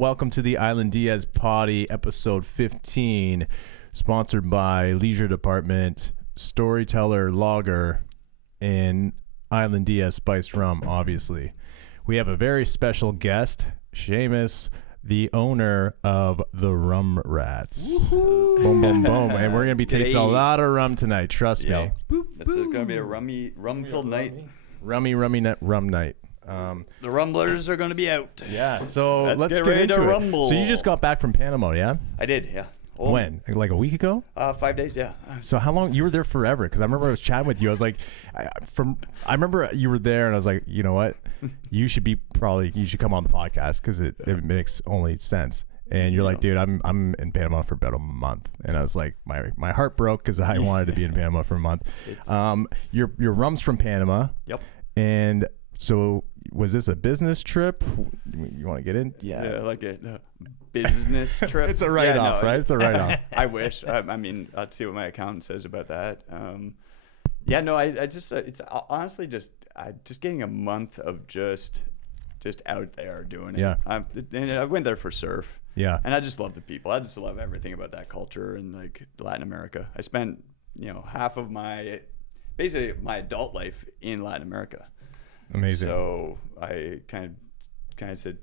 Welcome to the Island Diaz Potty, episode 15, sponsored by Leisure Department, Storyteller Lager, and Island Diaz Spiced Rum, obviously. We have a very special guest, Shamus, the owner of the Rum Rats. Boom, boom, boom. And we're going to be tasting a lot of rum tonight, trust me. It's going to be a rum-filled night. Rum night. The rumblers are going to be out. Yeah, so let's get ready into to it. rumble. So you just got back from Panama, yeah? I did, yeah. When? Like a week ago? 5 days, yeah. So how long? You were there forever, because I remember I was chatting with you. I was like, I remember you were there, and I was like, you know what? You should come on the podcast because it makes only sense. And you're like, dude, I'm in Panama for about a month, and I was like, my heart broke because I wanted to be in Panama for a month. Your rum's from Panama. Yep. And so was this a business trip? You want to get in? Yeah, like a business trip. It's a write-off, right? It's a write-off. I wish. I mean, let's see what my accountant says about that. I just it's honestly just getting a month of just out there doing it. Yeah. And I went there for surf. Yeah. And I just love the people. I just love everything about that culture and like Latin America. I spent, half of my adult life in Latin America. Amazing. So I kind of said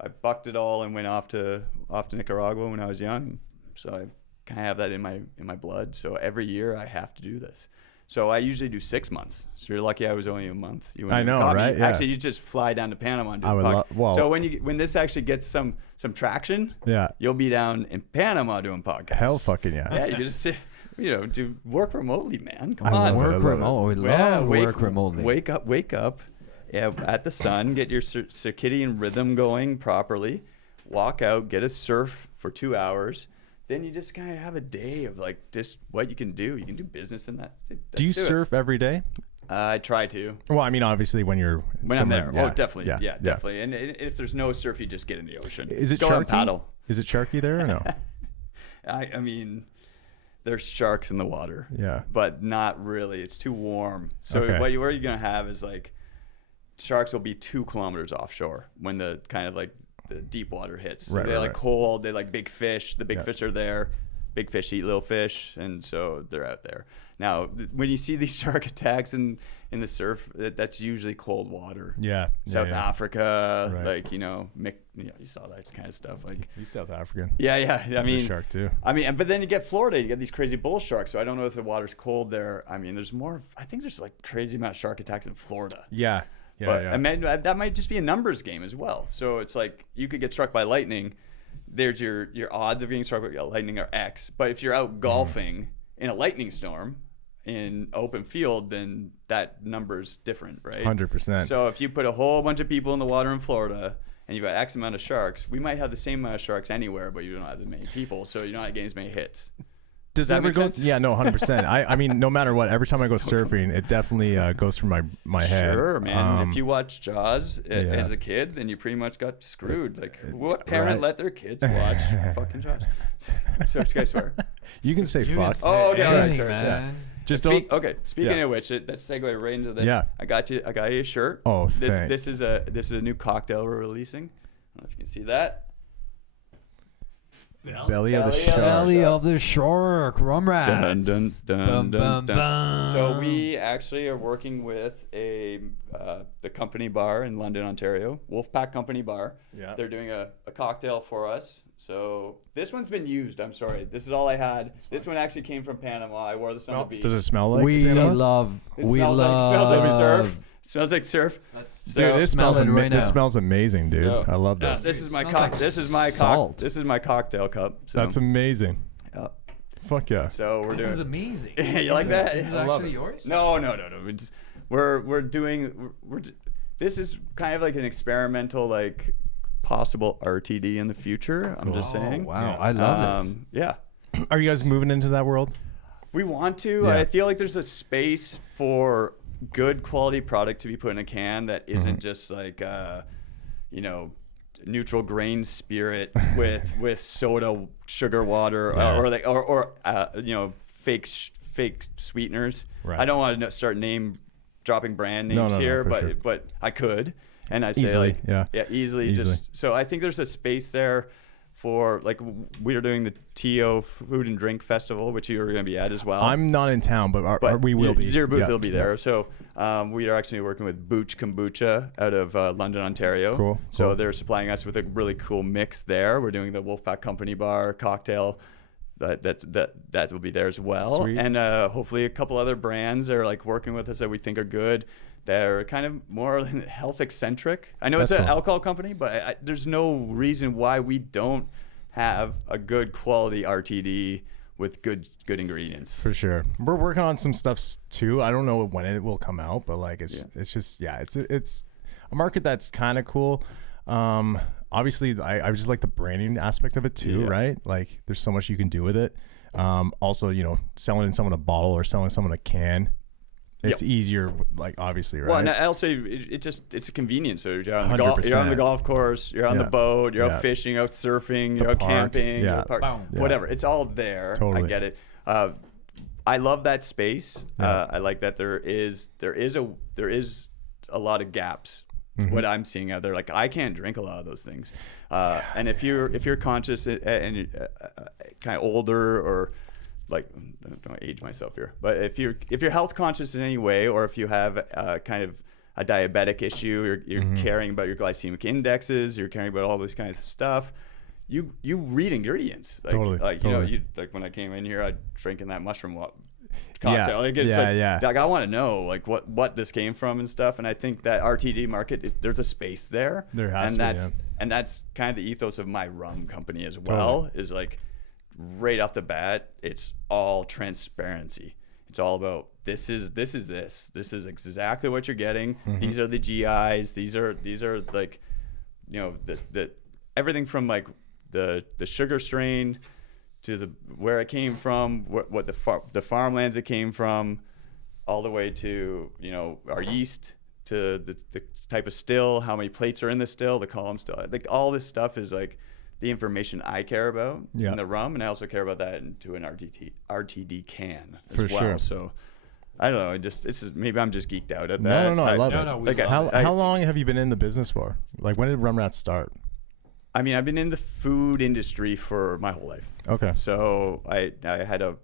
I bucked it all and went off to Nicaragua when I was young. So I kind of have that in my blood. So every year I have to do this. So I usually do 6 months. So you're lucky I was only a month. I know, right? Yeah. Actually, you just fly down to Panama and do a podcast. So when this actually gets some traction, yeah, you'll be down in Panama doing podcasts. Hell fucking yeah. Yeah, you can just do work remotely, man. Come on. Work remotely. We love work remotely. Wake up. Yeah, at the sun, get your circadian rhythm going properly, walk out, get a surf for 2 hours. Then you just kind of have a day of like just what you can do. You can do business in that. Do you surf every day? I try to. Well, I mean, obviously when I'm there. Yeah. Oh, definitely. Yeah, definitely. And if there's no surf, you just get in the ocean. Is it Go sharky? and paddle. Is it sharky there or no? I mean, there's sharks in the water. Yeah. But not really. It's too warm. So okay. what you're going to have is like sharks will be 2 kilometers offshore when the kind of like the deep water hits. So they like cold, they like big fish. The big fish are there. Big fish eat little fish, and so they're out there. Now, when you see these shark attacks in the surf, that's usually cold water. Yeah. South Africa, like you saw that kind of stuff. Like he's South African. Yeah. I mean, a shark too. I mean, but then you get Florida, you get these crazy bull sharks. So I don't know if the water's cold there. I mean, there's more. I think there's like crazy amount of shark attacks in Florida. Yeah. I mean, that might just be a numbers game as well. So it's like you could get struck by lightning. There's your odds of getting struck by lightning are X. But if you're out golfing in a lightning storm in open field, then that number's different, right? 100%. So if you put a whole bunch of people in the water in Florida and you've got X amount of sharks, we might have the same amount of sharks anywhere, but you don't have as many people, so you're not getting as many hits. Does that ever go? Yeah, no, 100%. I mean, no matter what, every time I go surfing, it definitely goes through my head. Sure, man. If you watch Jaws as a kid, then you pretty much got screwed. Like, what parent let their kids watch fucking Jaws? So, can I swear? You can say fuck. Oh, okay, all right, sorry. Man. Just don't. Okay, speaking of which, let's segue right into this. Yeah. I got you a shirt. Oh, this is a new cocktail we're releasing. I don't know if you can see that. Belly of the shark. Belly of the shark. Rum Rats. Dun. So we actually are working with the company bar in London, Ontario, Wolfpack Company Bar. Yeah. They're doing a cocktail for us. So this one's been used. I'm sorry. This is all I had. This one actually came from Panama. I wore this on the beach. Does it smell like? Smells like surf. Smells like surf. Dude, this smells amazing, dude. I love this. This is my cocktail cup. So. That's amazing. Yeah. Fuck yeah. So we're doing. This is amazing. You like that? This is actually yours? No. This is kind of like an experimental, like possible RTD in the future. I'm just saying. Wow, I love this. Yeah. Are you guys moving into that world? We want to. Yeah. I feel like there's a space for good quality product to be put in a can that isn't just like neutral grain spirit with soda sugar water or fake sweeteners. Right. I don't want to start name dropping brand names here, but I could. And I say Easily, easily. Just so I think there's a space there for like we are doing the TO Food and Drink Festival, which you are going to be at as well. I'm not in town, but we will be. Your booth will be there. So we are actually working with Booch Kombucha out of London, Ontario. Cool. So they're supplying us with a really cool mix there. We're doing the Wolfpack Company Bar cocktail. That will be there as well. Sweet. And hopefully a couple other brands are like working with us that we think are good. They're kind of more health eccentric. I know it's an alcohol company, but there's no reason why we don't have a good quality RTD with good ingredients. For sure. We're working on some stuff too. I don't know when it will come out, but like it's just it's a market that's kind of cool. Obviously I just like the branding aspect of it too, right? Like there's so much you can do with it. Also, selling someone a bottle or selling someone a can. It's easier, like obviously, right? Well, and I'll say it's a convenience. So you're on the golf course, you're on the boat, you're out fishing, out surfing, you're out camping, you're out whatever. It's all there. Totally. I get it. I love that space. I like that there is a lot of gaps. What I'm seeing out there, like I can't drink a lot of those things. And if you're conscious and kind of older or like, I don't age myself here, but if you're health conscious in any way, or if you have kind of a diabetic issue, you're caring about your glycemic indexes, you're caring about all this kind of stuff, you read ingredients. Like, totally. Like like when I came in here, I drinking that mushroom cocktail. Like like I want to know like what this came from and stuff. And I think that RTD market, there's a space there. There has to be. And that's kind of the ethos of my rum company as well. Totally. Is like, right off the bat, it's all transparency. It's all about this is exactly what you're getting. These are the GIs. These are like, the everything from like the sugar strain to where it came from, what the farmlands it came from, all the way to our yeast, to the type of still, how many plates are in the still, the column still. Like all this stuff is like the information I care about in the rum, and I also care about that into an RTD can as well. Sure. So I don't know. Maybe I'm just geeked out at that. No, I love it. How long have you been in the business for? Like when did Rum Rats start? I mean, I've been in the food industry for my whole life. Okay. So I had a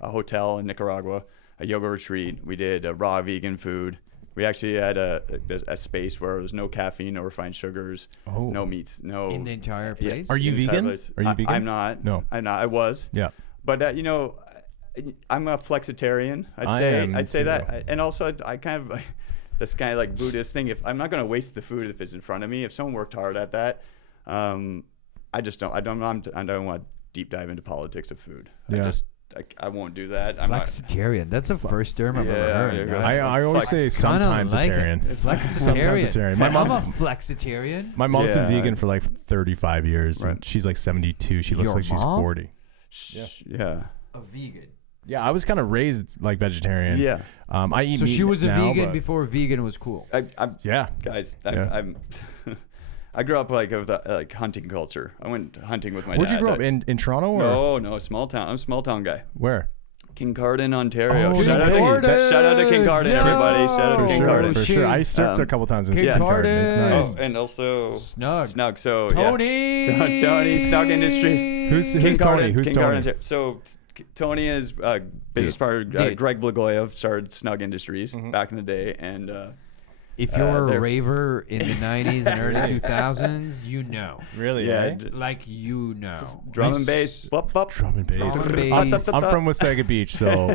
hotel in Nicaragua, a yoga retreat. We did raw vegan food. We actually had a space where there was no caffeine, no refined sugars, no meats, no. In the entire place? Are you vegan? Are you vegan? I'm not. No. I'm not. I was. Yeah. But I'm a flexitarian. I'd say that, and also I kind of this kind of like Buddhist thing. If I'm not going to waste the food if it's in front of me, if someone worked hard at that, I just don't. I don't want to deep dive into politics of food. Yeah. I won't do that. Flexitarian. That's the first term I've ever heard. I always say sometimes-itarian. Flexitarian. I'm a flexitarian. My mom's been vegan for like 35 years. Right. And she's like 72. She looks like she's 40. Yeah. A vegan. Yeah, I was kind of raised like vegetarian. Yeah. I eat so meat she was a now, vegan before vegan was cool. Guys, I'm I grew up like hunting culture. I went hunting with my dad. Where'd you grow up? In Toronto? Or? No, small town. I'm a small town guy. Where? Kincardine, Ontario. Oh, shout out to Kincardine, everybody. Shout out to Kincardine. For sure. I surfed a couple times in Kincardine. It's nice. And also Snug. So Tony, Snug Industry. Who's Tony? Who's Tony? So Tony is business partner. Greg Blagoya started Snug Industries back in the day, and if you're a raver in the 90s and early 2000s, you know. Really? Yeah. Right? Like, you know. Drum and bass. Drum and bass. I'm from Wasaga Beach, so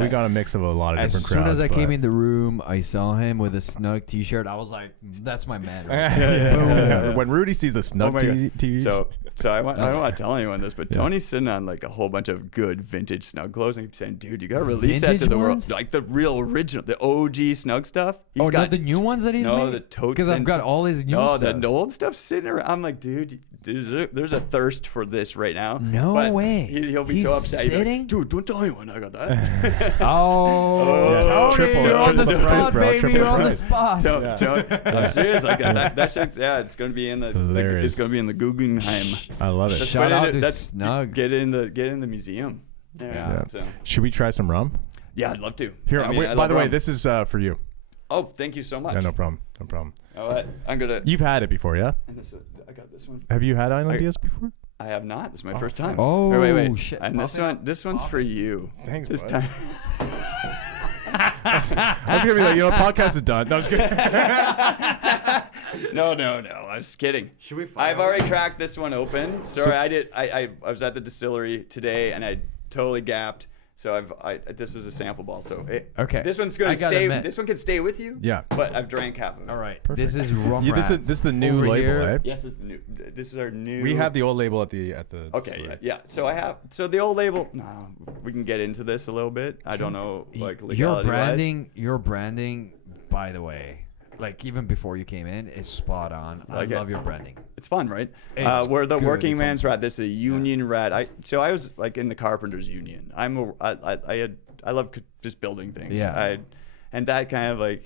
we got a mix of a lot of different crowds. As soon as I came in the room, I saw him with a Snug t-shirt. I was like, that's my man. When Rudy sees a Snug t-shirt. So I don't want to tell anyone this, but Tony's sitting on like a whole bunch of good vintage Snug clothes, and he's saying, dude, you got to release that to the world. Like the real original, the OG Snug stuff. Not the new ones that he's made? No, the totes. Because I've got all his new stuff. No, the old stuff sitting around. I'm like, dude, there's a thirst for this right now. No way. He'll be so upset. Sitting? Like, dude, don't tell anyone I got that. Tony, you're on the spot, baby. You're on the spot. I'm serious. Like that shit's, it's going to be in it's going to be in the Guggenheim. I love it. Shout out to Snug. Get in the museum. Yeah. So. Should we try some rum? Yeah, I'd love to. Here, by the way, this is for you. Oh, thank you so much. Yeah, no problem. know what? I'm gonna. You've had it before, yeah? And I got this one. Have you had Island DS before? I have not. This is my first time. Oh, wait. shit. And this one's for you. Thanks, This bud. time. I was gonna be like, podcast is done. No, I was kidding. No. I was kidding. Should we? I've already cracked this one open. Sorry, I did. I was at the distillery today and I totally gapped. So this is a sample bottle. So Okay. this one's gonna I gotta stay. admit. This one can stay with you. Yeah. But I've drank half of it. All right. Perfect. This is Rum This Rats. is the new Over label, here. eh? Yes, this is the new. This is our new. We have the old label at the Okay, distillery. yeah. So the old label. No, we can get into this a little bit. I don't know, like Your legality-wise. branding, by the way, like even before you came in, is spot on. I Like it. love your branding. It's fun, right? It's We're the good. working It's man's awesome. rat. This is a union rat. I was like in the carpenters union. I love just building things. Yeah. And that kind of like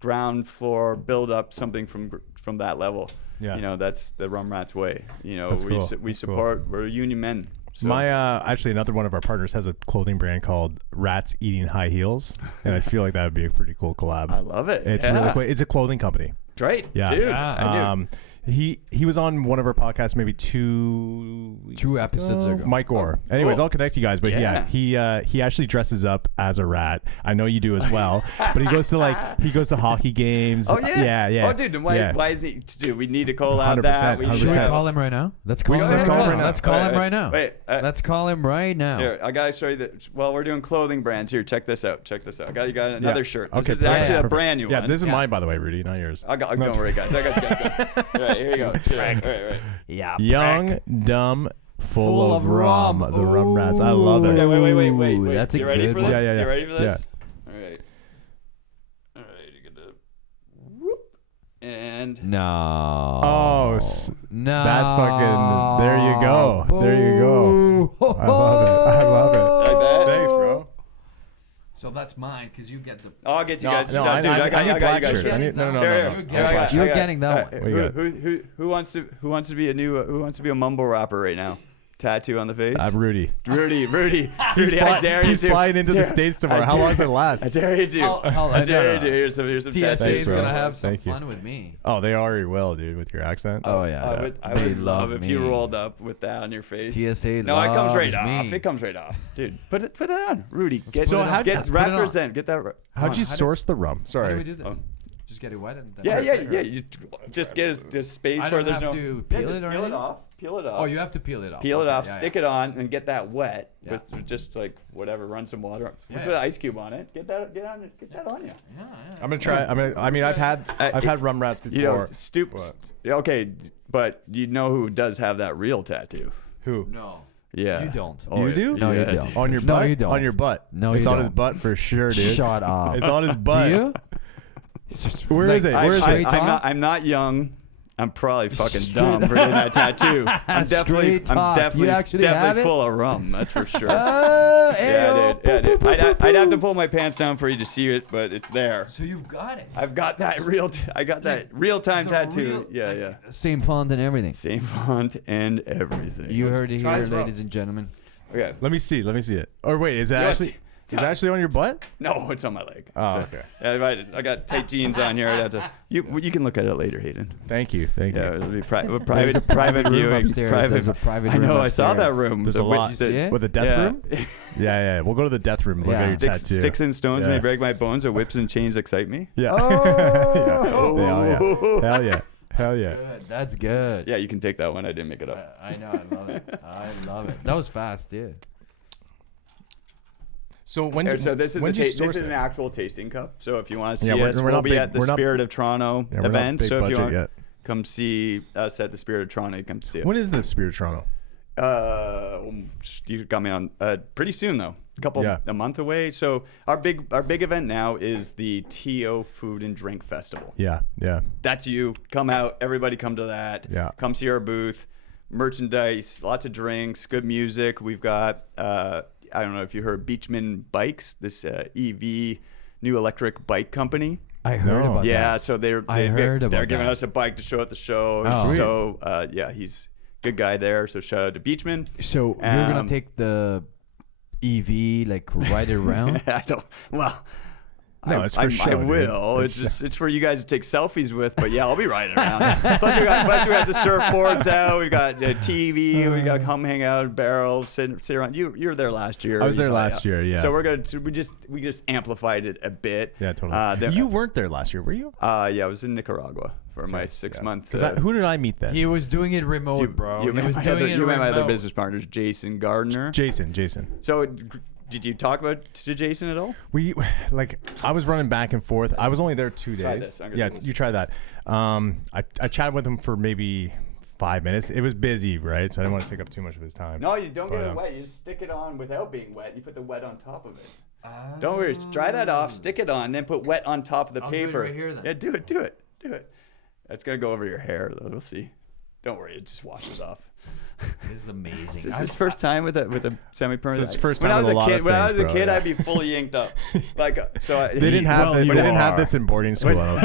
ground floor build up something from that level. Yeah. You know, that's the Rum Rats way. You know, That's we cool. we That's cool. support. We're union men. So. My actually another one of our partners has a clothing brand called Rats Eating High Heels, and I feel like that would be a pretty cool collab. I love it. It's yeah. really cool. It's a clothing company. Right. Yeah. Dude. Yeah. I do. He was on one of our podcasts maybe 2 weeks Two episodes ago. Mike Orr. Anyways, cool. I'll connect you guys. But Yeah. he actually dresses up as a rat. I know you do as well. But he goes to hockey games. Oh yeah. yeah. Oh dude, then why Yeah. why is he? Dude, we need to collab 100%, that. We 100%. Should we 100%. call him right now? Let's call him. Let's right call him now. right now. Let's call him right now. Wait, Let's call him right now. Here, I gotta show you that. Well, we're doing clothing brands here. Check this out. You got another shirt. This Okay, is perfect, actually a perfect. brand new Yeah, one. this is mine by the way, Rudy, not yours. Don't worry, guys. I got you guys. All right, here you go. Right. Yeah. Young, dumb, full, Full of of rum. rum. The Rum Rats. I love it. Okay, wait. Ooh, that's a you ready good for one. this? Yeah. You ready for this? Yeah. All right. You get the whoop and No. Oh, no. that's fucking. There you go. There you go. I love it. like that. Thanks, bro. So that's mine because you get the. I'll get you guys. No, dude, I need I got black you guys. shirts. I need, no. You're getting that one. What you got? Who wants to be a mumble rapper right now? Tattoo on the face. Rudy. Rudy, I dare you He's to. flying into the States tomorrow. How long does it last? I dare you to. I dare you to. Here's some TSA tattoos. is bro. gonna have some Thank you. fun with me. Oh, they already will, dude, with your accent. Oh yeah. I They would love if you me. rolled up with that on your face. TSA No, it comes right loves off. me. It comes right off, dude. Put it on, Rudy. Get So how- get let's put it on. represent. Get that. How'd you source the rum? How do Sorry. we do this? Oh. Just get it wet and then Yeah. You just get a space I where don't there's have no. to peel it or Peel it anything? off. Peel it off. Oh, you have to peel it off. Peel it Okay, off, yeah, stick it on, and get that wet Yeah. with just like whatever. Run some water. Yeah. Put an ice cube on it. Get that on you. Yeah. I'm gonna try. I mean, I've had Rum Rats before. You know, Okay, but you know who does have that real tattoo? Who? No. Yeah. You don't. You do? No, you yeah, don't. dude. On your No, butt? you don't. On your butt. No, it's you on his don't. butt for sure, dude. Shut up. It's on his butt. Do you? Where is it? Where is straight it? talk? I'm not young. I'm probably fucking Straight dumb for getting that tattoo. I'm Straight talk. You actually have definitely it? full of rum. That's for sure. Yeah, dude. I'd have to pull my pants down for you to see it, but it's there. So you've got it. I've got that real time The tattoo. real- Yeah. Same font and everything. Same font and everything. You heard it Try here, this rum. ladies and gentlemen. Okay. Let me see it. Or wait, is it You want actually? to- Is it actually on your butt? No, it's on my leg. Oh, okay. Yeah, I got tight jeans on here. I'd have to. You can look at it later, Hayden. Thank you. Yeah, it'll be private room viewing. upstairs. There's a private I know. room I saw that upstairs. room. There's The a lot. Did you see it? With a death Yeah. room? Yeah. We'll go to the death room. Look Yeah. at your Sticks, tattoo. sticks and stones Yeah. may break my bones, but whips and chains excite me. Yeah. Oh. Hell yeah. Good. That's good. Yeah, you can take that one. I didn't make it up. I know. I love it. I love it. That was fast, yeah. So when So this is source this is it? an actual tasting cup. So if you want to see Yeah, we're us, not we'll be big- at the we're not- Spirit of Toronto Yeah, we're not event. big So if you budget want, yet. come see us at the Spirit of Toronto. You come to see it. When is the Spirit of Toronto? You got me on pretty soon though. A month away. So our big event now is the TO Food and Drink Festival. Yeah. That's you. Come out. Everybody come to that. Yeah. Come see our booth. Merchandise, lots of drinks, good music. We've got I don't know if you heard Beachman Bikes, this EV new electric bike company. I heard No. about Yeah, that. so they're heard about giving that. us a bike to show at the show. Oh. Sweet. So yeah, he's a good guy there. So shout out to Beachman. So you're gonna Um, take the EV like right around? I don't. Well, No, it's for show. I will. Dude. It's for you guys to take selfies with. But yeah, I'll be riding around. plus we got the surfboards out. We got TV. We got come hang out, barrel, sit around. You were there last year. I was there last year. Yeah. So we just amplified it a bit. Yeah, totally. You weren't there last year, were you? Yeah, I was in Nicaragua for my 6 month. Who did I meet then? He was doing it remote, bro. You met my other business partners, Jason Gardner. Jason. So. Did you talk to Jason at all? I was running back and forth. I was only there 2 days. Try this. Yeah, you try that. I chatted with him for maybe 5 minutes. It was busy, right? So I didn't want to take up too much of his time. No, you don't get it wet. You just stick it on without being wet. You put the wet on top of it. Don't worry. Just dry that off, stick it on, then put wet on top of the paper. Do it right here, then. Yeah, do it. It's going to go over your hair, though. We'll see. Don't worry. It just washes off. This is amazing. This is his first time with a semi-permanent. So it's first time with a lot of things, when I was a kid, yeah. I'd be fully inked up. They didn't have this in boarding school. When I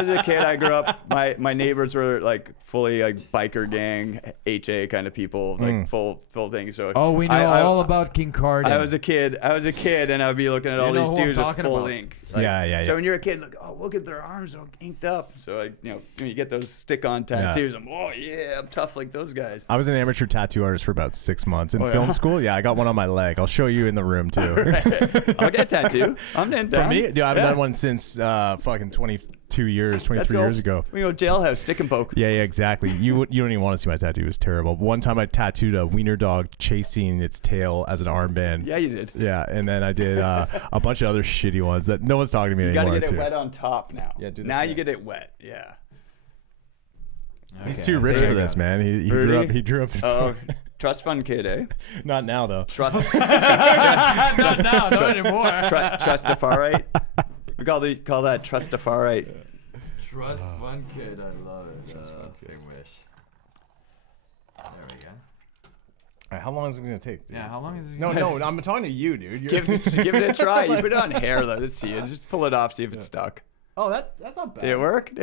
was a kid, I grew up. My neighbors were like fully like biker gang, HA kind of people, like full thing. So we know all about King Carden. I was a kid, and I'd be looking at all these dudes with full ink. Yeah. So when you're a kid, look at their arms all inked up. So when you get those stick-on tattoos, I'm tough like those guys. I was an amateur tattoo artist for about 6 months in film school. Yeah, I got one on my leg. I'll show you in the room too. Right. I'll get a tattoo. I'm down. For me, dude, I haven't done one since fucking 23 years ago. We go jailhouse, stick and poke. Yeah, exactly. You don't even want to see my tattoo. It was terrible. One time I tattooed a wiener dog chasing its tail as an armband. Yeah, you did. Yeah, and then I did a bunch of other shitty ones that no one's talking to me anymore. You got to get it wet on top now. Yeah, now you get it wet. Yeah. Okay, he's too rich for this, man. He drew up. Oh, trust fund kid, eh? Not now, though. Trust. Not now, not anymore. Trustafarite. We call that Trustafarite. Trust fund kid, I love it. Big wish. There we go. All right, how long is it gonna take? Dude? Yeah, how long is it? No, I'm talking to you, dude. Give it a try. You put it on hair, though. Let's see it. Just pull it off, see if it's stuck. Oh, that's not bad. Did it work?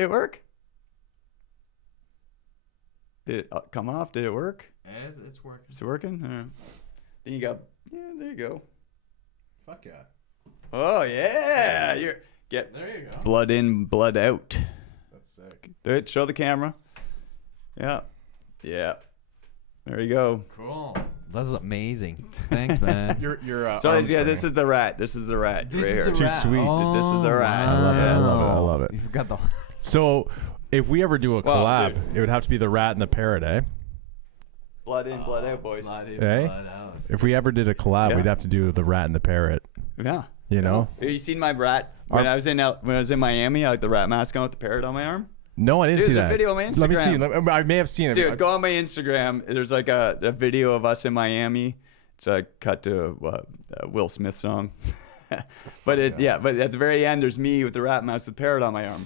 Did it come off? Did it work? It's working. It's working? Then you got... Yeah, there you go. Fuck yeah. Oh, yeah. There you go. Blood in, blood out. That's sick. Do it. Show the camera. Yeah. There you go. Cool. This is amazing. Thanks, man. This is the rat. This is the rat right here. Too sweet. This is the rat. I love it. You forgot the... So... If we ever do a collab, it would have to be the rat and the parrot, eh? Blood in, blood out, boys. Blood in, Eh? blood out. If we ever did a collab, we'd have to do the rat and the parrot. Yeah. You know? You seen my rat when I was in Miami? I had the rat mask on with the parrot on my arm. No, I didn't see that. There's a video on my Instagram. Let me see. I may have seen it. Dude, go on my Instagram. There's like a video of us in Miami. It's a cut to a Will Smith song. But at the very end, there's me with the rat mask with the parrot on my arm.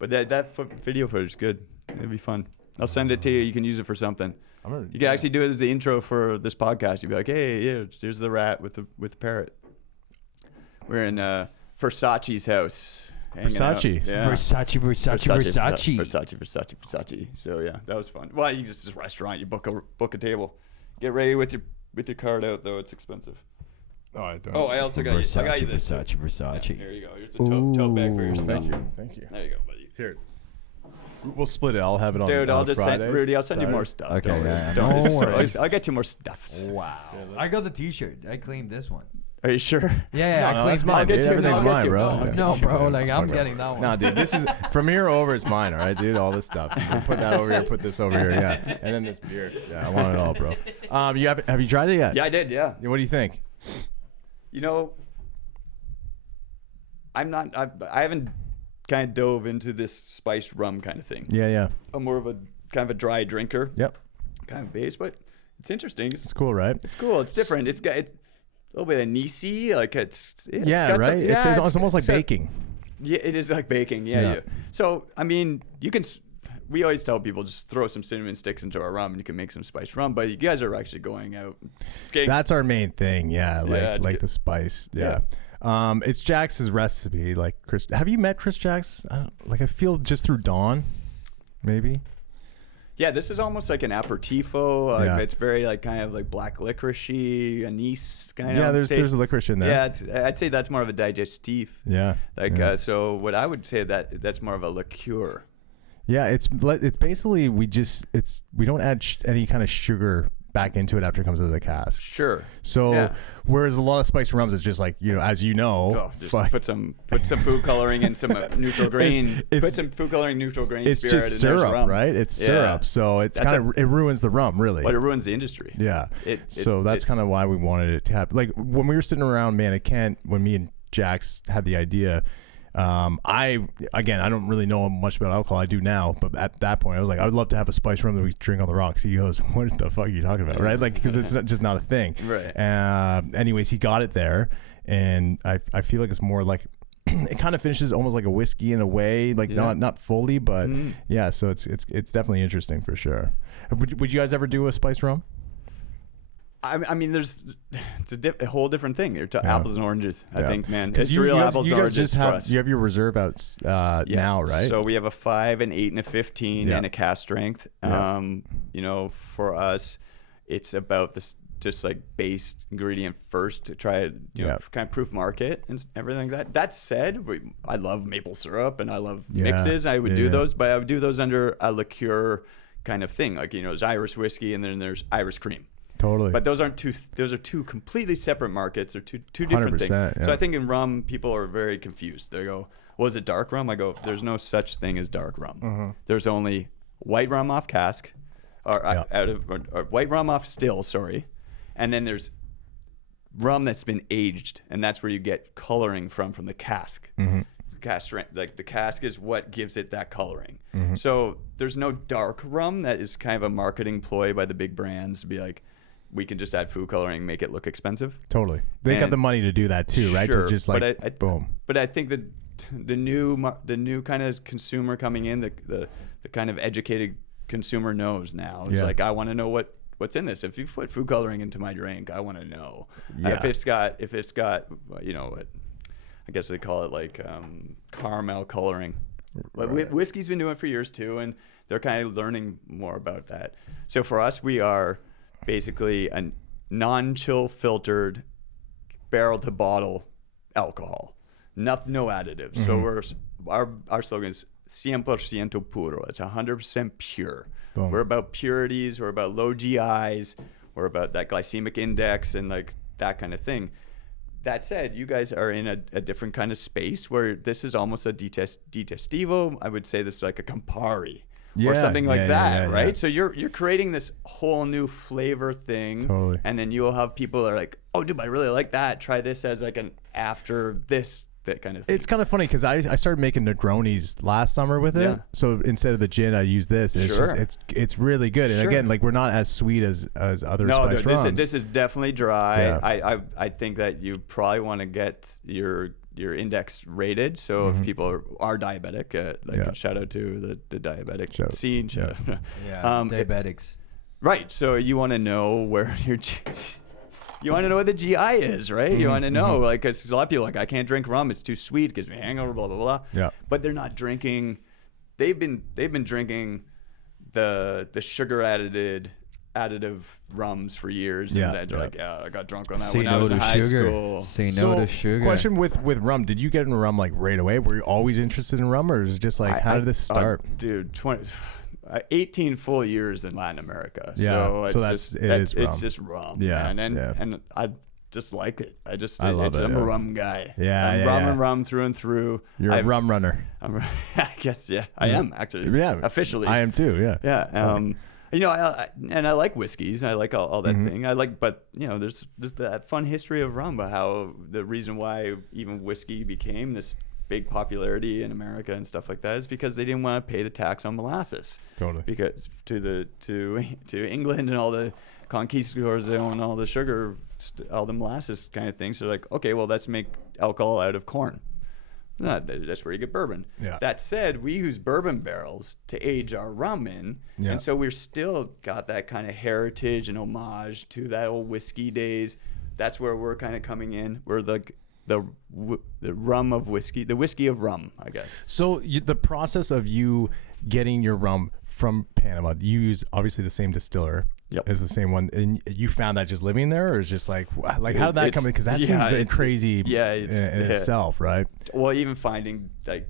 But that video footage is good. It'd be fun. I'll send it to you. You can use it for something. You can actually do it as the intro for this podcast. You'd be like, hey, here's the rat with the parrot. We're in Versace's house. Versace. Yeah. Versace. So yeah, that was fun. Well, it's a restaurant. You book a table. Get ready with your card out though. It's expensive. Oh, I don't. I also got you. I got you this. Versace. Yeah, here you go. Here's a tote bag for your stuff. Thank you. There you go, buddy. Here. We'll split it. I'll have it on. Dude, I'll just Fridays, send Rudy. I'll send you more stuff. Okay, Don't no worries. I'll get you more stuff. Wow. I got the T-shirt. I claimed this one. Are you sure? Yeah, no, that's mine, dude. Everything's mine, bro. No, bro. Like I'm getting that one. Nah, dude. This is from here over. It's mine. All right, dude. All this stuff. Put that over here. Put this over here. Yeah. And then this beer. Yeah, I want it all, bro. Have you tried it yet? Yeah, I did. Yeah. What do you think? You know, I haven't kind of dove into this spiced rum kind of thing. Yeah. I'm more of a kind of a dry drinker. Yep. Kind of base, but it's interesting. It's cool, right? It's cool. It's different. It's a little bit of Nisi, like it's right. It's almost like baking. Yeah, it is like baking. Yeah. So I mean, you can. We always tell people just throw some cinnamon sticks into our rum and you can make some spiced rum. But you guys are actually going out. That's our main thing. Yeah, like the spice. Yeah. It's Jax's recipe. Like Chris, have you met Chris Jax? I feel just through Dawn, maybe. Yeah, this is almost like an aperitivo. Yeah. It's very like kind of like black licorice, anise kind of. Yeah, there's taste. licorice in there. Yeah, I'd say that's more of a digestif. Yeah. So what I would say that's more of a liqueur. Yeah, it's basically we don't add any kind of sugar back into it after it comes out of the cask. Sure. So whereas a lot of spiced rums is just like, as you know, just put some food coloring and some neutral grain. Put some food coloring, neutral grain. It's spirit, just and syrup, rum. right? It's syrup, so it's it ruins the rum really. But it ruins the industry. Yeah. So that's kind of why we wanted it to happen. Like when we were sitting around, man, when me and Jax had the idea. I don't really know much about alcohol. I do now, but at that point I was like, I would love to have a spice rum that we drink on the rocks. He goes, what the fuck are you talking about? Right? Like, because it's just not a thing. Right. Anyways, he got it there, and I feel like it's more like it kind of finishes almost like a whiskey in a way, like not fully, but yeah. So it's definitely interesting for sure. Would you guys ever do a spice rum? I mean, it's a whole different thing. You're apples and oranges, I think, man. It's you real guys, apples you and guys oranges just for us. You have your reserve outs now, right? So we have a 5, an 8, and a 15, and a cask strength. For us, it's about this just like base ingredient first to try kind of proof market and everything like that. That said, I love maple syrup and I love mixes. I would do those, but I would do those under a liqueur kind of thing. Like, there's Irish whiskey and then there's Irish cream. Totally. But those are two completely separate markets. They're two different things. Yeah. So I think in rum, people are very confused. They go, well, is it dark rum? I go, there's no such thing as dark rum. There's only white rum off cask, or white rum off still, sorry. And then there's rum that's been aged, and that's where you get coloring from the cask. Cask, like the cask is what gives it that coloring. So there's no dark rum that is kind of a marketing ploy by the big brands to be like, we can just add food coloring and make it look expensive. Totally. They got the money to do that too, right? Sure, to just like boom. But I think that the new kind of consumer coming in, the kind of educated consumer knows now. It's like, I want to know what's in this. If you put food coloring into my drink, I want to know. If it's got I guess they call it like caramel coloring. But whiskey's been doing it for years too, and they're kind of learning more about that. So for us, we are basically a non-chill filtered barrel to bottle alcohol. No additives. So our slogan is 100% puro. It's 100% pure. Boom. We're about purities. We're about low GIs. We're about that glycemic index and like that kind of thing. That said, you guys are in a different kind of space where this is almost a digestivo. I would say this is like a Campari or something like that, right? Yeah. So you're creating this whole new flavor thing. Totally. And then you'll have people that are like, oh, dude, I really like that. Try this as like an after this. That kind of thing. It's kind of funny because I started making Negronis last summer with it. Yeah. So instead of the gin, I use this. And it's really good. And again, like we're not as sweet as other spice rums. This is definitely dry. Yeah. I think that you probably want to get your index rated. So if people are diabetic, shout out to the diabetic scene. Diabetics. Right. So you want to know where your you want to know what the GI is, right? You want to know, like, because a lot of people are like, I can't drink rum; it's too sweet, gives me a hangover, blah blah blah. Yeah. But they're not drinking. They've been drinking the sugar additive rums for years. Yeah. And they're like, I got drunk on that Say when no I was to in high sugar. school. Say no to sugar. Question with rum: did you get into rum like right away? Were you always interested in rum, or is it just like how did this start? Dude, 18 full years in Latin America. Yeah, so it's rum. It's just rum. Yeah, man. And I just like it. I love it. I'm a rum guy. Yeah, I'm and rum through and through. You're a rum runner. I guess, I am actually. Yeah, officially. I am too. Yeah. Yeah. I like whiskeys. I like all that thing. But there's that fun history of rum, about how the reason why even whiskey became this big popularity in America and stuff like that is because they didn't want to pay the tax on molasses. Totally. Because to England and all the conquistadors, they own all the sugar, all the molasses kind of things. So they're like, okay, well, let's make alcohol out of corn. That's where you get bourbon. Yeah. That said, we use bourbon barrels to age our rum in. Yeah. And so we're still got that kind of heritage and homage to that old whiskey days. That's where we're kind of coming in. We're the rum of whiskey, the whiskey of rum, I guess. So the process of you getting your rum from Panama. You use obviously the same distiller. Yep. Is the same one, and you found that just living there, or is just like how did that come in? Because that seems crazy in itself, right? Well, even finding like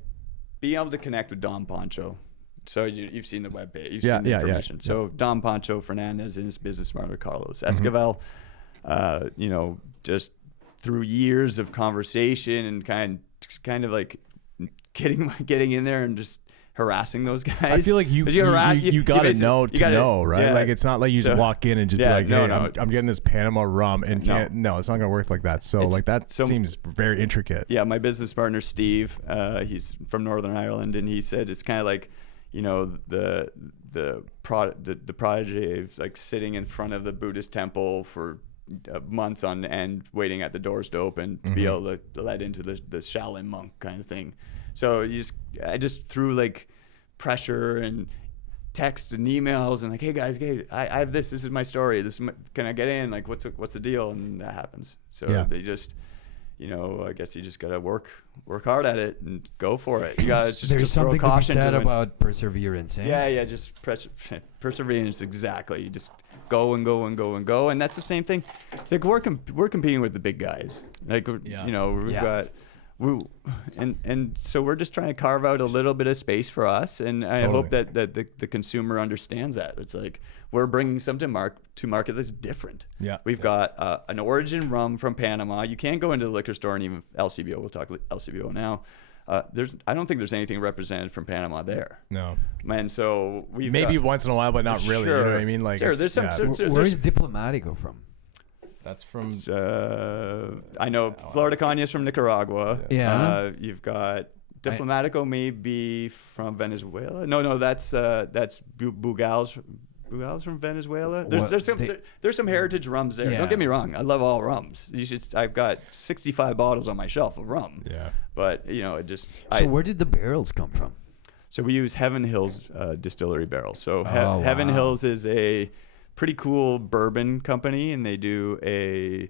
being able to connect with Don Pancho. So you've seen the webpage, you've seen the information. So Don Pancho Fernandez and his business partner Carlos Esquivel, just through years of conversation and kind of like getting in there and just harassing those guys. I feel like you gotta know, right? Yeah. Like it's not like you just walk in and just be like, hey, I'm getting this Panama rum, and it's not gonna work like that. So seems very intricate. Yeah, my business partner Steve, he's from Northern Ireland, and he said it's kind of like, the prodigy of like sitting in front of the Buddhist temple for months on end, waiting at the doors to open to be able to let into the Shaolin monk kind of thing. So I just threw like pressure and texts and emails and like, hey guys, I have this is my story. Can I get in? Like, what's the deal? And that happens. So they just, I guess you just gotta work hard at it and go for it. You gotta there's something to be said about perseverance. Yeah, just perseverance. Exactly. You just go and go and go and go, and that's the same thing. It's like we're competing with the big guys. Like and so we're just trying to carve out a little bit of space for us, and I hope that the consumer understands that. It's like we're bringing something to market that's different. Yeah, we've got an origin rum from Panama. You can't go into the liquor store and even LCBO. We'll talk LCBO now. I don't think there's anything represented from Panama there. No, and so we maybe once in a while, but not really. Sure. You know what I mean? Like, sure. There's some. Where is Diplomatico from? That's from. I know Florida Caña's from Nicaragua. Yeah. You've got Diplomatico, maybe from Venezuela. No, that's Bugal's. Bugal's from Venezuela. There's some heritage rums there. Yeah. Don't get me wrong. I love all rums. I've got 65 bottles on my shelf of rum. Yeah. But So where did the barrels come from? So we use Heaven Hills distillery barrels. So Heaven Hills is a pretty cool bourbon company, and they do a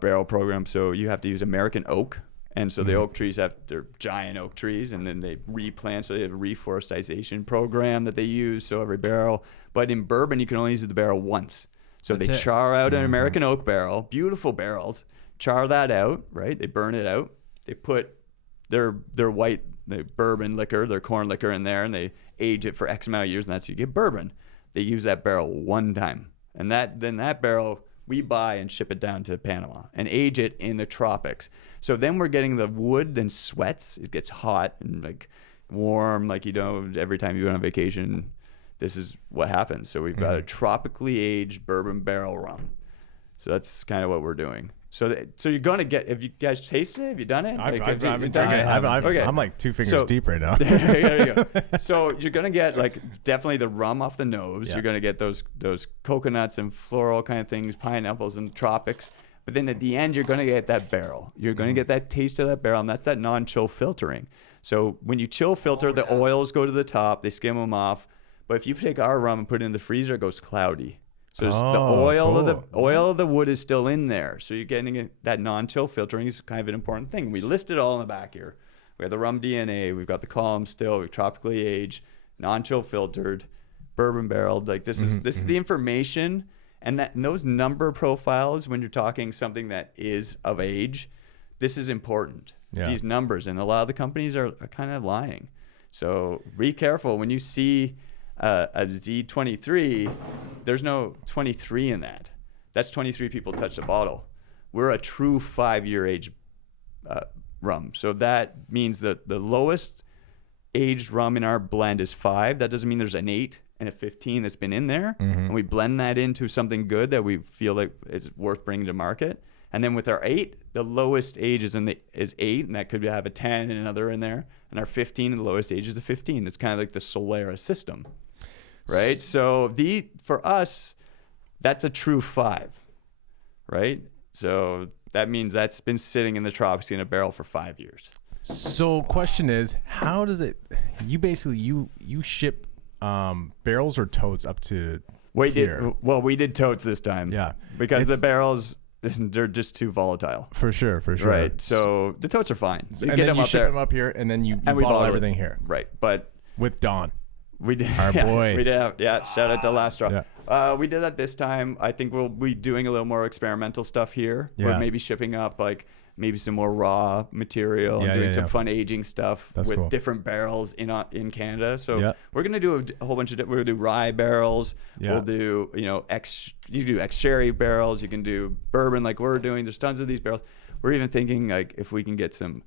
barrel program. So you have to use American oak, and so the oak trees they're giant oak trees, and then they replant. So they have a reforestation program that they use. So every barrel, but in bourbon you can only use the barrel once. So they char out an American oak barrel, beautiful barrels, char that out, right? They burn it out. They put their white bourbon liquor, their corn liquor in there, and they age it for X amount of years, and that's how you get bourbon. They use that barrel one time, and then that barrel we buy and ship it down to Panama and age it in the tropics. So then we're getting the wood and sweats. It gets hot and like warm, like every time you go on vacation, this is what happens. So we've got a tropically aged bourbon barrel rum. So that's kind of what we're doing. So you're gonna get. Have you guys tasted it? Have you done it? I'm like 2 fingers deep right now. There you go. So you're gonna get like definitely the rum off the nose. Yeah. You're gonna get those coconuts and floral kind of things, pineapples and tropics. But then at the end, you're gonna get that barrel. You're gonna get that taste of that barrel, and that's that non-chill filtering. So when you chill filter, the oils go to the top. They skim them off. But if you take our rum and put it in the freezer, it goes cloudy. So the oil of the wood is still in there. So you're getting that non-chill filtering is kind of an important thing. We list it all in the back here. We have the rum DNA. We've got the column still. We've tropically aged, non-chill filtered, bourbon barreled. Like this is the information, and those number profiles when you're talking something that is of age, this is important. Yeah. These numbers, and a lot of the companies are kind of lying. So be careful when you see a Z23, there's no 23 in that. That's 23 people touch the bottle. We're a true 5-year age rum. So that means that the lowest aged rum in our blend is 5. That doesn't mean there's an 8 and a 15 that's been in there. And we blend that into something good that we feel like is worth bringing to market. And then with our 8, the lowest age is 8, and that could have a 10 and another in there. And our 15, the lowest age is a 15. It's kind of like the Solera system. Right, so for us, that's a true 5, right? So that means that's been sitting in the tropics in a barrel for 5 years. So question is, how does it? You basically you ship barrels or totes up to here? We did totes this time. Yeah, because the barrels, they're just too volatile. For sure. Right. So the totes are fine. So you ship them up here, and then you bottle everything here. Right, but with Don. We did. Our boy. We did. Shout out to Last Straw. Yeah. We did that this time. I think we'll be doing a little more experimental stuff here. Yeah. We're maybe shipping up like maybe some more raw material and doing some fun aging stuff with cool. different barrels in Canada. So Yeah. we're gonna do a whole bunch of. We're gonna do rye barrels. Yeah. We'll do you do ex sherry barrels. You can do bourbon like we're doing. There's tons of these barrels. We're even thinking like if we can get some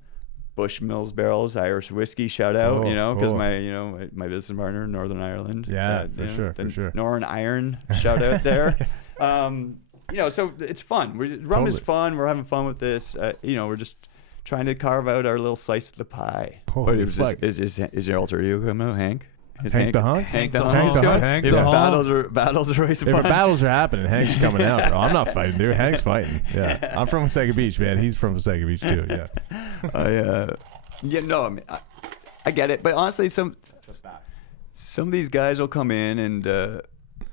Bushmills barrels, Irish whiskey, shout out, because cool. my business partner, Northern Ireland. Yeah, for sure. Northern Iron, shout out there. So it's fun. Rum is fun. We're having fun with this. We're just trying to carve out our little slice of the pie. Holy fuck. Is your alter ego coming out, Hank? Hank the Hunk? Hank the Hunk. Hunk. Hank If the Hunk. battles are always If fun. battles are happening, Hank's coming out, bro. I'm not fighting, dude. Hank's fighting. Yeah. I'm from Wasaga Beach, man. He's from Wasaga Beach, too. Yeah. I get it. But honestly, some of these guys will come in and,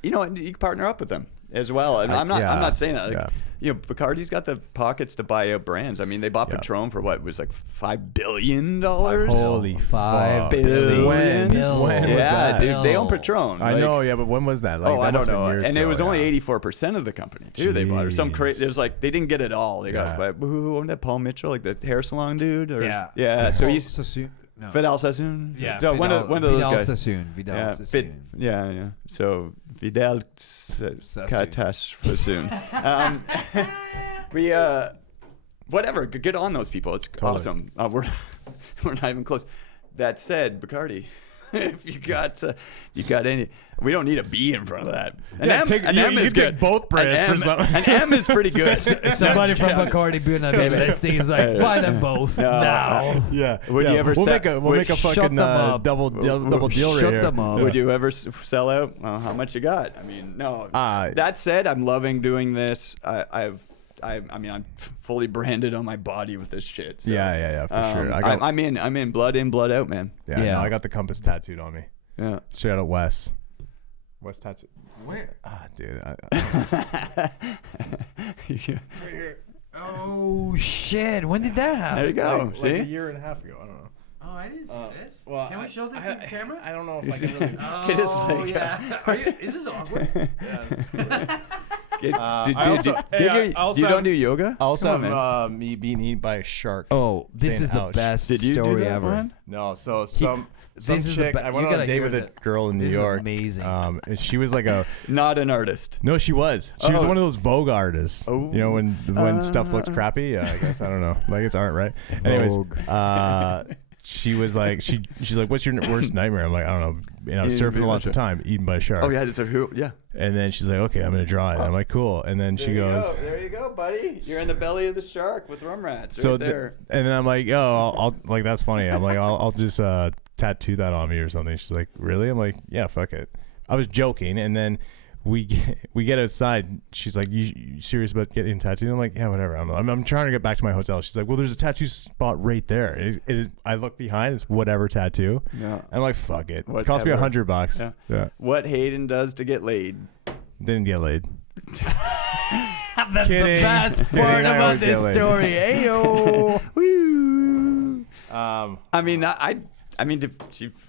you can partner up with them as well. And I'm not saying that. Like, Bacardi's got the pockets to buy out brands. I mean, they bought Patron for what was like $5 billion. Holy $5 billion. When was that? Dude, they own Patron. I know, but when was that? Like, I that don't know. years And ago, it was only 84% of the company too. They bought, or some crazy. It was like they didn't get it all. They got who owned that? Paul Mitchell, like the hair salon dude. Or, yeah. So he's Fidel Sassoon. Yeah, no, one of those guys. Vidal Sassoon. Yeah. So Vidal Sassoon. Whatever. Get on those people. It's awesome. We're not even close. That said, Bacardi, if you got any, we don't need a B in front of that. An M is good. Take both brands for something. An M is pretty good. Somebody from Bacardi being on the listing is like, buy them both now. Yeah. Would you ever we'll make a fucking double deal right here. Them up. Would you ever sell out? Well, how much you got? I mean, no. That said, I'm loving doing this. I'm fully branded on my body with this shit. So, Yeah, for sure. I'm in, blood in, blood out, man. Yeah. No, I got the compass tattooed on me. Yeah. Straight out of Wes tattoo. Where? Dude. It's right here. Oh shit! When did that happen? There you go. Like a year and a half ago. I don't know. Oh, I didn't see this. Well, can we show this to the camera? I don't know if I can really. Oh, yeah. Is this awkward? You don't do yoga? I also have me being eaten by a shark. Oh, this is the best story ever. Brian? No, so some chick. I went on a date with a girl in New York. Amazing. And she was like Not an artist. No, she was. She was one of those Vogue artists. Oh. When stuff looks crappy. I guess I don't know. Like it's art, right? Vogue. Anyways, she was like, she's like, what's your worst nightmare? I'm like, I don't know. Surfing a lot of the time, eaten by a shark. Oh yeah, it's a who? Yeah. And then she's like, okay, I'm gonna draw it. And I'm like, cool. And then she goes, there you go, buddy. You're in the belly of the shark with Rum Rats. So right there. And then I'm like, I'll like that's funny. I'm like, I'll just tattoo that on me or something. She's like, really? I'm like, yeah, fuck it. I was joking, and then we get outside. She's like, you serious about getting tattooed? I'm like, yeah, whatever. I'm trying to get back to my hotel. She's like, well, there's a tattoo spot right there. It is. I look behind. It's whatever tattoo. Yeah. I'm like, fuck it. Whatever. It cost me $100. Yeah. What Hayden does to get laid. Didn't get laid. That's Kidding. the best part I about always this get laid. story. Ayo. I mean,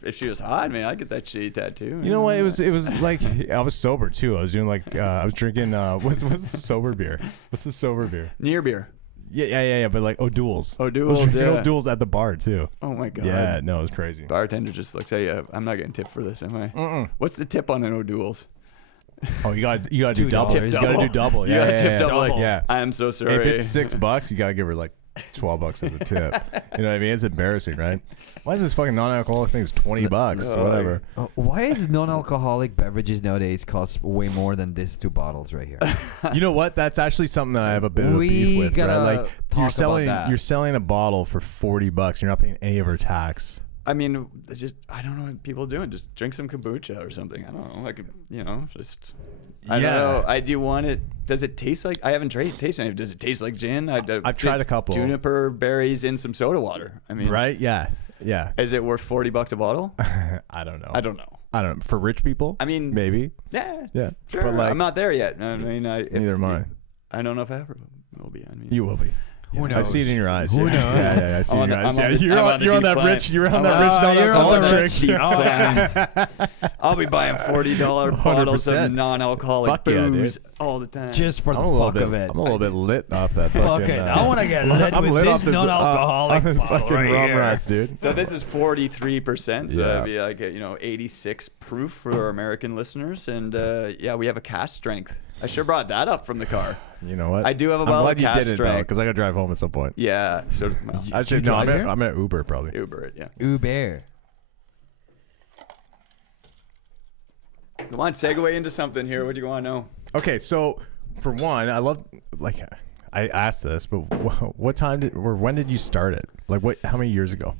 if she was hot, man, I'd get that shitty tattoo. You know what? It was like I was sober too. I was doing like I was drinking what's the sober beer? What's the sober beer? Near beer. Yeah. But like O'Doul's. O'Doul's, yeah. O'Doul's at the bar too. Oh my god. Yeah, no, it was crazy. Bartender just looks at you. I'm not getting tipped for this, am I? Mm-mm. What's the tip on an O'Doul's? Oh, you gotta do double. $2. You gotta do double. You gotta tip double. Like, yeah. I'm so sorry. If it's $6, you gotta give her like $12 as a tip. You know what I mean? It's embarrassing, right? Why is this fucking non-alcoholic thing $20? Whatever. Why is non-alcoholic beverages nowadays cost way more than these 2 bottles right here? You know what? That's actually something that I have a bit of a beef with. Gotta Right? Like talk you're about that. selling a bottle for $40. You're not paying any of her tax. I mean, it's just I don't know what people are doing. Just drink some kombucha or something. I don't know. Like just. I don't know. I do want it. Does it taste like? I haven't tasted it. Does it taste like gin? I've tried a couple. Juniper berries in some soda water. I mean, right? Yeah. Is it worth $40 a bottle? I don't know. I don't know. For rich people. I mean, maybe. Yeah. Sure. But like, I'm not there yet. I mean, neither am I. I don't know if I ever will be. I mean, You will be. Who knows? I see it in your eyes. Who knows? Yeah, I see it in your eyes. Yeah, You're on that rich non-alcoholic drink. I'll be buying $40 bottles of non-alcoholic booze all the time. Just for the fuck of it. I'm a little bit lit off that fuck fucking... it. I want to get lit with this non-alcoholic fucking Rum Rats, dude. So this is 43%. So that'd be like 86 proof for our American listeners. And we have a cask strength. I sure brought that up from the car. You know what? I do have a bottle of cask strength. I'm glad you did it, though, because I got to drive home at some point. Yeah. So I'm at Uber, probably. Uber it, yeah. Uber. Come on, segue into something here. What do you want to know? Okay, so for one, I love, like, I asked this, but what time when did you start it? Like, how many years ago?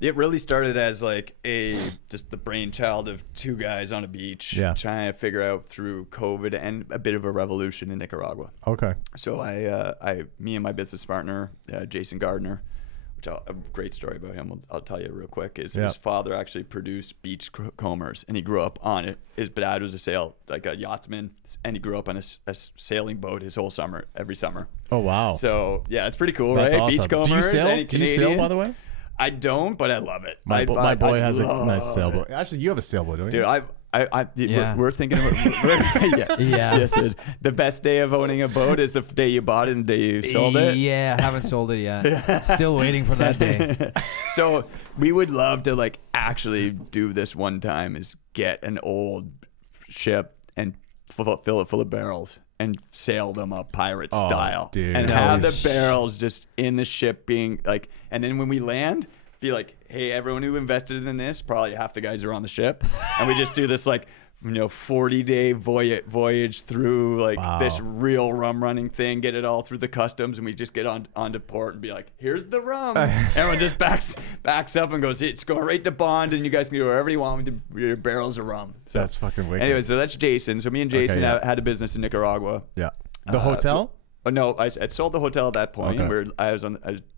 It really started as like just the brainchild of two guys on a beach trying to figure out through COVID and a bit of a revolution in Nicaragua. Okay. So me and my business partner, Jason Gardner, which a great story about him, I'll tell you real quick, is his father actually produced beach combers, and he grew up on it. His dad was a yachtsman, and he grew up on a sailing boat his whole summer, every summer. Oh, wow. So, yeah, it's pretty cool, That's right? Awesome. Beach combers. Do you sail, by the way? I don't, but I love it. My boy has a nice sailboat. Actually, you have a sailboat, don't you? Dude, we're thinking about yes, dude. The best day of owning a boat is the day you bought it and the day you sold it. Yeah, I haven't sold it yet. Still waiting for that day. So we would love to actually do this one time, is get an old ship and fill it full of barrels and sail them up pirate style, dude. And have the barrels just in the ship being like, and then when we land, be like, hey, everyone who invested in this, probably half the guys are on the ship, and we just do this 40-day voyage through this real rum running thing, get it all through the customs, and we just get onto port and be like, here's the rum. Everyone just backs up and goes, it's going right to Bond, and you guys can go wherever you want with your barrels of rum. So that's fucking wicked. Anyway, so that's Jason. So me and Jason had a business in Nicaragua. Yeah. The hotel? No, I sold the hotel at that point. Okay. I was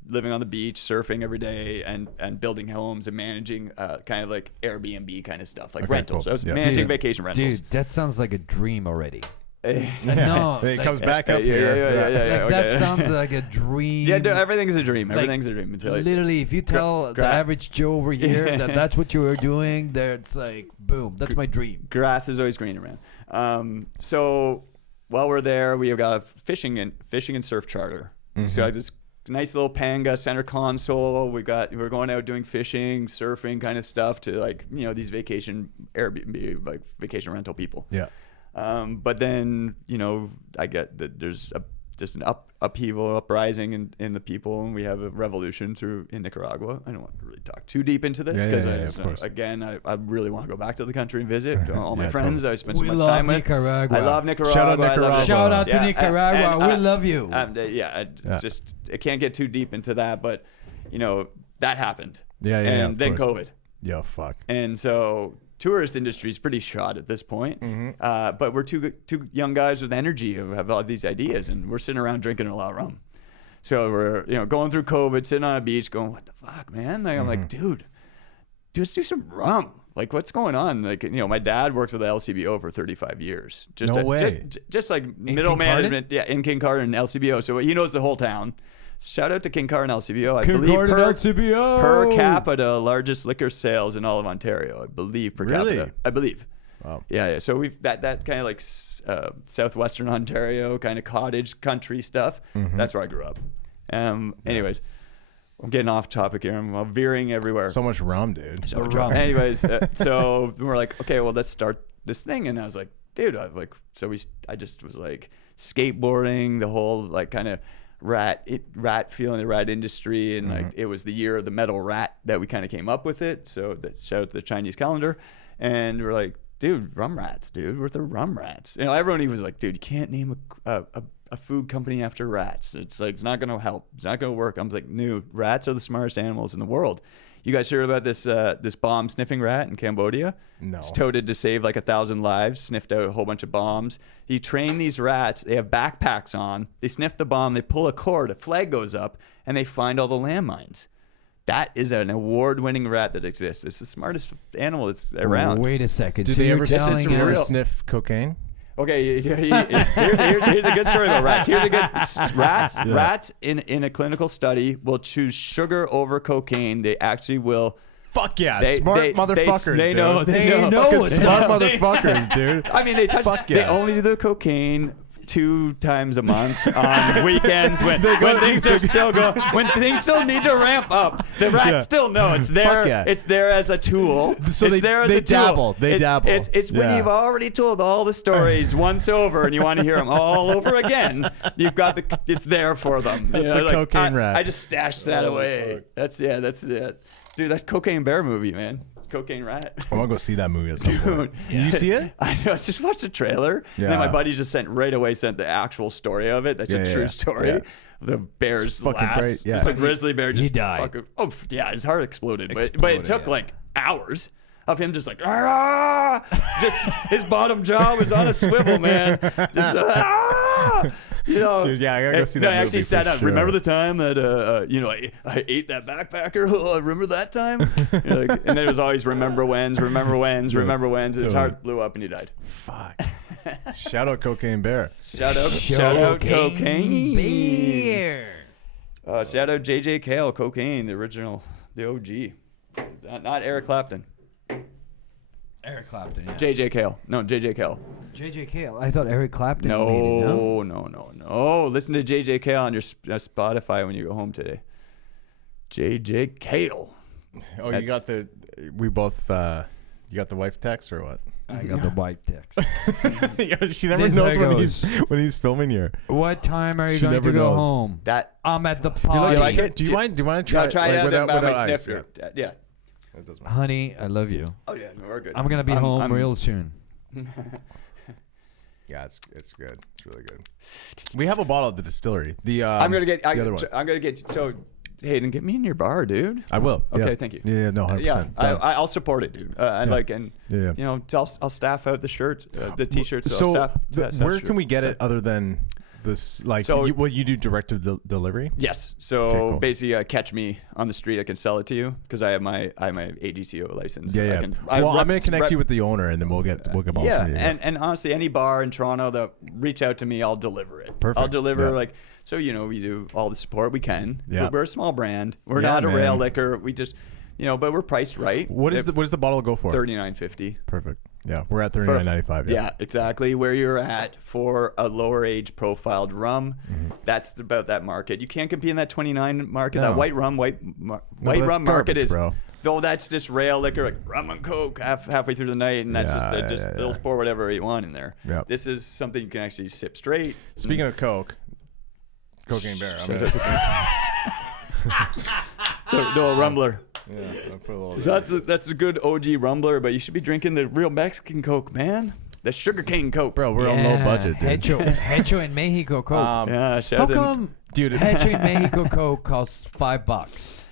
living on the beach, surfing every day, and building homes and managing kind of like Airbnb kind of stuff, like rentals. Cool. I was managing vacation rentals. Dude, that sounds like a dream already. No, it comes back up here. Yeah. That sounds like a dream. Yeah, dude, everything's a dream. Everything's a dream. Literally, if you tell the average Joe over here that's what you were doing, it's like, boom, that's my dream. Grass is always green around. So while we're there, we have got a fishing and surf charter. Mm-hmm. So I just nice little Panga center console. We're going out doing fishing, surfing kind of stuff to these vacation Airbnb, vacation rental people. Yeah. But then, I get that there's just an uprising in the people, and we have a revolution in Nicaragua. I don't want to really talk too deep into this because I really want to go back to the country and visit all my friends. Totally. I spent so much time with. Nicaragua. I love Nicaragua. Shout out Nicaragua. Shout out to Nicaragua. We love you. I can't get too deep into that, but that happened. And then COVID. Yeah, fuck. And so tourist industry is pretty shot at this point. Mm-hmm. But we're two young guys with energy who have all these ideas, and we're sitting around drinking a lot of rum. So we're going through COVID, sitting on a beach, going, "What the fuck, man?" I'm like, "Dude, just do some rum. Like, what's going on?" My dad worked with the LCBO for 35 years. Just middle management, in King Carter and LCBO. So he knows the whole town. Shout out to King Carter and LCBO. I believe LCBO. Per capita, largest liquor sales in all of Ontario. I believe per capita. Really? I believe. Wow. Yeah. So we've that kind of southwestern Ontario kind of cottage country stuff. Mm-hmm. That's where I grew up. Anyways, I'm getting off topic here. I'm veering everywhere. So much rum, dude. So much rum. Anyways, so we're like, okay, well, let's start this thing. And I was like, dude, I just was like skateboarding, the whole kind of rat feeling, the rat industry, and it was the year of the metal rat that we kind of came up with it. So shout out to the Chinese calendar, and we're like, dude, Rum Rats, dude, we're the Rum Rats. Everyone even was like, dude, you can't name a food company after rats. It's not gonna help. It's not gonna work. I'm like, no, rats are the smartest animals in the world. You guys heard about this bomb sniffing rat in Cambodia? No. It's toted to save 1,000 lives, sniffed out a whole bunch of bombs. He trained these rats. They have backpacks on. They sniff the bomb. They pull a cord. A flag goes up, and they find all the landmines. That is an award-winning rat that exists. It's the smartest animal that's around. Wait a second. Do they ever sniff cocaine? Okay, here's a good story about rats. Here's a good rats in a clinical study will choose sugar over cocaine. They actually will. Fuck yeah, smart motherfuckers. They dude. know. They know. Fucking smart motherfuckers, dude. I mean, they only do the cocaine 2 times a month on weekends when things are still going, when things still need to ramp up. The rats still know it's there. Yeah. It's there as a tool. So it's there as a dabble. tool. They dabble. It's when you've already told all the stories once over and you want to hear them all over again. You've got it's there for them. That's the cocaine rat. I just stashed that away. Fuck. That's it. Dude, that's Cocaine Bear movie, man. Cocaine Rat. I want to go see that movie at some point. Did you see it? I know. I just watched the trailer. Yeah. And then my buddy just sent the actual story of it. That's a true story. Yeah. The bear's fucking great. Yeah. It's a grizzly bear. Just he died. His heart exploded. But it took like hours of him just like, just his bottom jaw was on a swivel, man. Just, you know, dude, yeah, I gotta go see that movie. I actually sat down. Sure. Remember the time that I ate that backpacker? Oh, remember that time? And then it was always remember whens. And his heart blew up and he died. Fuck. Shout out Cocaine Bear. Shout out Cocaine Bear. Shout out JJ Cale, Cocaine, the original, the OG, not Eric Clapton. Eric Clapton, yeah. JJ Cale. No, JJ Cale. JJ Cale. I thought Eric Clapton made it, No. Listen to JJ Cale on your Spotify when you go home today. JJ Cale. Oh, you got the wife text or what? I got the wife text. She never knows when he's filming you. What time are you going to go home? I'm at the party. You like it? Do you mind to try it out without my ice? snifter? Yeah. Honey, I love you. Oh yeah, we're good. I'm gonna be home real soon. Yeah, it's good. It's really good. We have a bottle at the distillery. I'm gonna get the other one. I'm gonna get Hayden, get me in your bar, dude. I will. Okay, thank you. Yeah, no, 100%. Yeah, I'll support it, dude. You know, I'll staff out the shirt, the t-shirts. So where can we get it other than this? Like, what you do direct to delivery? Yes. So okay, cool. Basically, catch me on the street. I can sell it to you because I have my AGCO license. Yeah. I'm gonna connect you with the owner, and then we'll get bottles from you. And honestly, any bar in Toronto that reach out to me, I'll deliver it. Perfect. I'll deliver So, you know, we do all the support we can. Yeah. We're a small brand. We're not a rail liquor. We just, but we're priced right. What does the bottle go for? $39.50. Perfect. Yeah, we're at $39.95. Yeah, exactly where you're at for a lower age profiled rum. Mm-hmm. That's about that market. You can't compete in that 29 market. No. That white rum market is. Bro. Though that's just rail liquor, like rum and coke halfway through the night, and that's they'll pour whatever you want in there. Yeah. This is something you can actually sip straight. Speaking of coke. Cocaine Bear. No, Rumbler. Yeah, I'll put a little that's a good OG Rumbler, but you should be drinking the real Mexican Coke, man. The sugarcane Coke. Bro, we're on low budget, dude. Hecho in Mexico Coke. How come Hecho in Mexico Coke costs $5?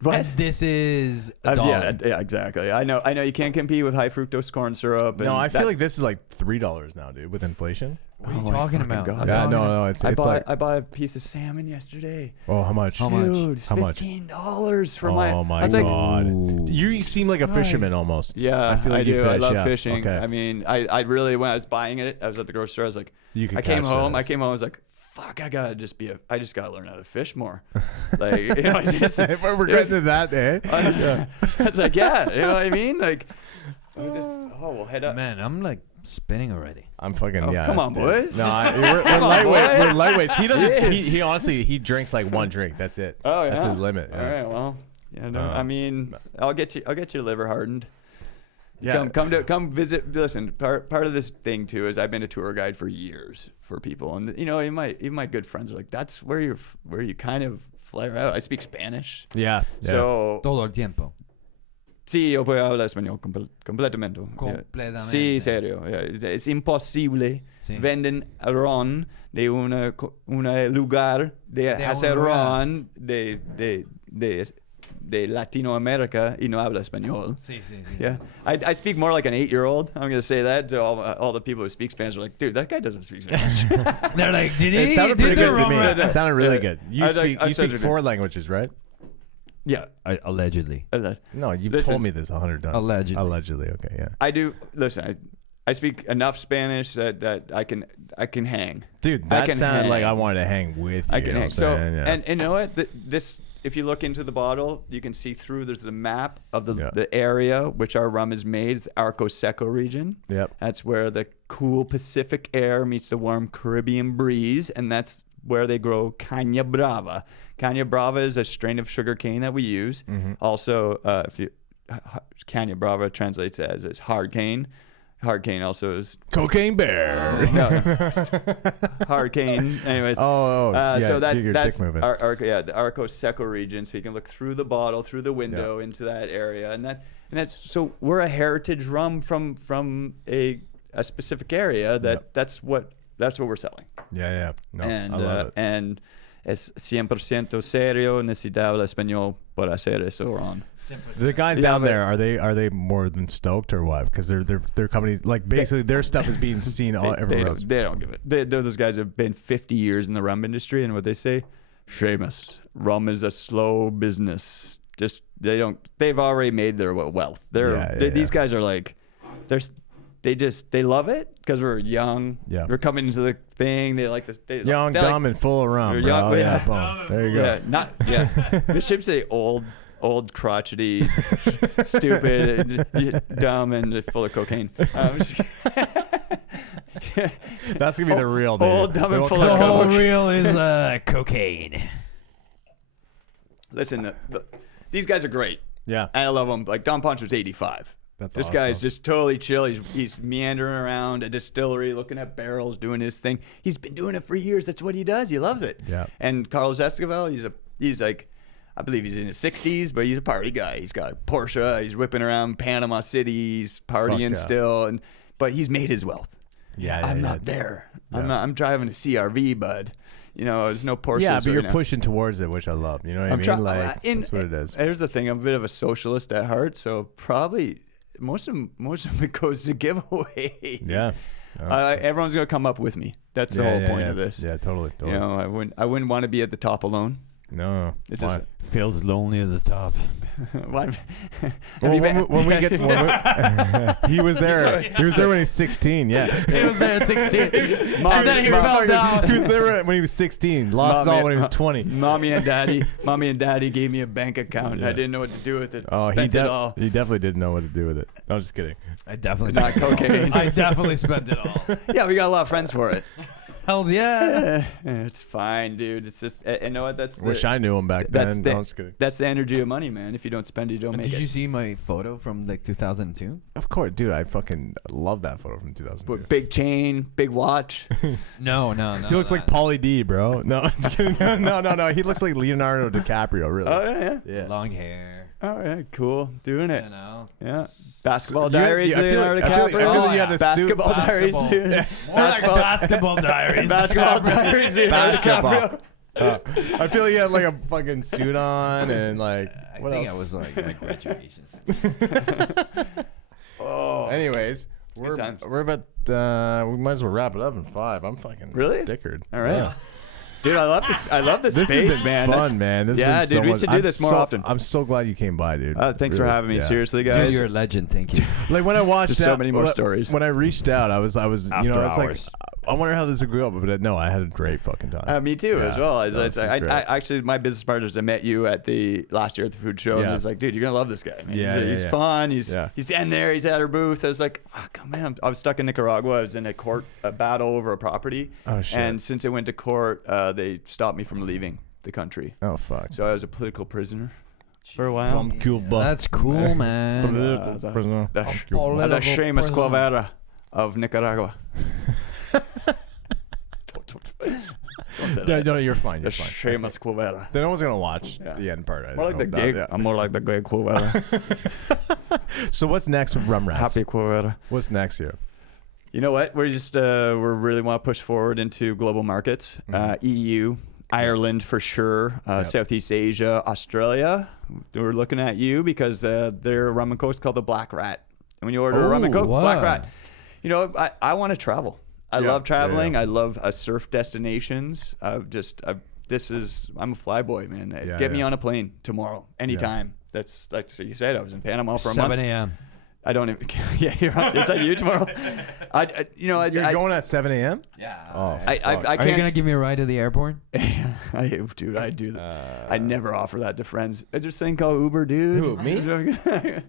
What? And this is $1. Yeah, exactly. I know. You can't compete with high fructose corn syrup. No, I feel like this is like $3 now, dude, with inflation. What are you talking about? Yeah, no, it's like I bought a piece of salmon yesterday. Oh, how much? Dude, $15 for my. Oh my god! You seem like a fisherman almost. Yeah, I feel like do. You fish. I love yeah. fishing. Okay. I mean, I really when I was buying it, I was at the grocery store. I was like, I came home. I was like, fuck, I just gotta learn how to fish more. Like, we're getting to that, eh? I was like, yeah, you know what I mean? Like, we'll head up. Man, I'm like spinning already. I'm fucking come on, boys. No, we're lightweight. We're lightweights. He doesn't. He honestly drinks like one drink. That's it. Oh yeah, that's his limit. All right, well, I mean, I'll get your liver hardened. Yeah, come visit. Listen, part of this thing too is I've been a tour guide for years for people, and even my good friends are like, that's where you kind of flare out. I speak Spanish. Yeah. So todo el tiempo. Sí, yo puedo hablar español completamente. Sí, serio. Es imposible. Sí. Venden ron de un lugar de hacer ron de Latinoamérica y no habla español. Sí. Yeah, I speak more like an 8-year-old. I'm gonna say that to all the people who speak Spanish. Are like, dude, that guy doesn't speak Spanish. They're like, did he? It sounded pretty good to me. It sounded really good. You speak 4 languages, right? Yeah, allegedly. No, you've told me this 100 times. Allegedly. Allegedly, okay, yeah. I do. Listen, I speak enough Spanish that I can hang. Dude, that sounded like I wanted to hang with you. I can hang. So, yeah. and you know what? This, if you look into the bottle, you can see through. There's a map of the area which our rum is made. It's the Arco Seco region. Yep. That's where the cool Pacific air meets the warm Caribbean breeze, and that's where they grow Caña Brava. Caña Brava is a strain of sugarcane that we use. Mm-hmm. Also, Caña Brava translates as hard cane. Hard cane also is cocaine bear. Hard cane. Anyways. So that's the Arco Seco region. So you can look through the bottle, through the window into that area, and that's so we're a heritage rum from a specific area that's what we're selling. Yeah. No, and I love it. And es 100% serio, necesitaba español para hacer eso, Ron. The guys down there, are they more than stoked or what? Because their companies, like, basically their stuff is being seen everywhere else. They don't give it. Those guys have been 50 years in the rum industry, and what they say, Shamus, rum is a slow business. Just they've already made their wealth. These guys are like, they love it because we're young. Yeah. We're coming into the thing. They like this. Young, dumb, and full of rum. Bro. Young, boom. There you go. The ships say old, crotchety, stupid, dumb, and full of cocaine. That's gonna be the real dude. Old, dumb, and full of cocaine. coke. The whole real is cocaine. Listen, these guys are great. Yeah. And I love them. Like, Don Poncho's 85. This awesome. guy's just totally chill. He's meandering around a distillery, looking at barrels, doing his thing. He's been doing it for years. That's what he does. He loves it. Yeah. And Carlos Esquivel, he's like, I believe he's in his 60s, but he's a party guy. He's got a Porsche. He's whipping around Panama City. He's partying still, but he's made his wealth. I'm not there. Yeah. I'm driving a CRV, bud. You know, there's no Porsche. Yeah, but you're pushing towards it, which I love. You know what I mean? That's what it is. Here's the thing. I'm a bit of a socialist at heart, so probably most of it goes to giveaway. Yeah. Everyone's gonna come up with me. That's the whole point of this. Yeah, totally. You know, I wouldn't want to be at the top alone. No, it's just feels lonely at the top. When he was there. He was there when he was 16. Yeah, he was there at 16. And then he fell down. He was there when he was 16. Lost it all when he was 20. Mommy and Daddy gave me a bank account. And I didn't know what to do with it. Spent it all. He definitely didn't know what to do with it. I'm just kidding. I definitely not cocaine. I definitely spent it all. Yeah, we got a lot of friends for it. Hells yeah. It's fine, dude. It's just, you know what? Wish I knew him back then. No, I'm just kidding. That's the energy of money, man. If you don't spend it, you don't make it. Did you see my photo from like 2002? Of course, dude. I fucking love that photo from 2002. But big chain, big watch. No. He looks like Pauly D, bro. No. He looks like Leonardo DiCaprio, really. Oh, yeah. Long hair. Oh, yeah. Cool. Doing it. You know. Yeah. Basketball Diaries, Leonardo DiCaprio. I feel like you had a Basketball Diaries, dude. More like Basketball Diaries. Basketball Diaries, dude. Basketball. I feel like you had like a fucking suit on and like. I think I was like at graduations. Anyways, we're about. We might as well wrap it up in 5. I'm fucking really dickered. All right. Yeah. Dude, I love this. I love this space, has been man. Fun, man. This yeah, dude, so we should do this more often. I'm so glad you came by, dude. Thanks for having me. Yeah. Seriously, guys. Dude, you're a legend. Thank you. Like when I watched so many more stories. When I reached out, I was After you know, it's hours. like I wonder how this would go, but no, I had a great fucking time. Me too, as well. I actually, my business partners, I met you at the last year at the food show, and I was like, dude, you're gonna love this guy. Man. He's fun. He's in there. He's at our booth. I was like, fuck, man. I was stuck in Nicaragua. I was in a battle over a property. Oh shit. And since I went to court, they stopped me from leaving the country. Oh fuck. So I was a political prisoner for a while. From Cuba. That's cool, man. Political prisoner. The Shamus Hewitt of Nicaragua. No, you're fine. You're the fine. Shamus Hewitt. Then no one's gonna watch the end part. More like the gig. I'm more like the gay Hewitt. So what's next with Rum Rats? Happy Hewitt. What's next here? You know what? We're just we really want to push forward into global markets. EU, Ireland for sure. Southeast Asia, Australia. We're looking at you because their rum and coke is called the Black Rat. And when you order a rum and coke, Black Rat. You know, I want to travel. I love traveling. I love surf destinations. I'm a flyboy, man. Get me on a plane tomorrow, anytime. That's like you said. I was in Panama for a month. 7 a.m. I don't even care. Yeah, it's on you tomorrow. You're going at 7 a.m.? Yeah. Oh, I Are you can't. gonna give me a ride to the airport? Dude, I do that. I never offer that to friends. It's this thing called Uber, dude. Who, me?